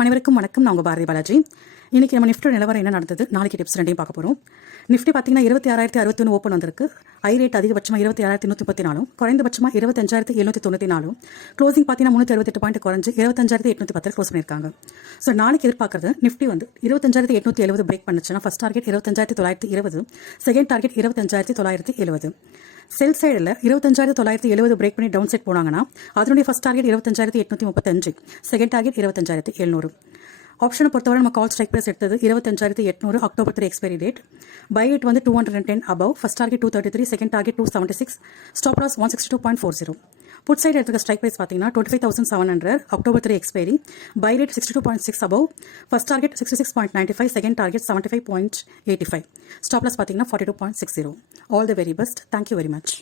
அனைவருக்கும் வணக்கம். நான் உங்கள் பாரதி பாலாஜி. இன்றைக்கி நம்ம நிஃப்டி நிலவரம் என்ன நடந்தது, நாளைக்கு டிப்ஸ் ரெண்டையும் பார்க்க போகிறோம். நிஃப்டி பார்த்தீங்கன்னா 26,061 ஓப்பன் வந்திருக்கு. ஐ ரேட் அதிகபட்சமாக 26,134, குறைந்தபட்சமாக 25,794. க்ளோசிங் பார்த்தீங்கன்னா 368 பாயிண்ட் குறைஞ்சு 25,810 க்ளோஸ் பண்ணியிருக்காங்க. ஸோ நாளைக்கு எதிர்பார்க்குறது நிஃப்டி வந்து 25,870 பிரேக் பண்ணுச்சுன்னா ஃபஸ்ட் டார்கெட் 25,920, செகண்ட் டார்கெட் 25,970. செல் சைடில் 25,970 பிரேக் பண்ணி டவுன் சைட் போனாங்கன்னா அதனுடைய ஃபஸ்ட் டார்கெட் 25,835, செகண்ட் டார்கெட் 25,700. ஆப்ஷனை பொறுத்தவரை நம்ம கால் ஸ்ட்ரைக் ப்ரைஸ் எடுத்தது 25,800, October 3 expiry date. Buy rate வந்து 210 above, first target 233, second target 276, stop loss 162.40. Put side எடுத்துக்க ஸ்ட்ரைக் ப்ரைஸ் பார்த்தீங்கன்னா 25,700, October 3 expiry. Buy rate 62.6 above, first target 66.95, second target 75.85, stop loss பார்த்தீங்கன்னா 42.60. All the very best. Thank you very much.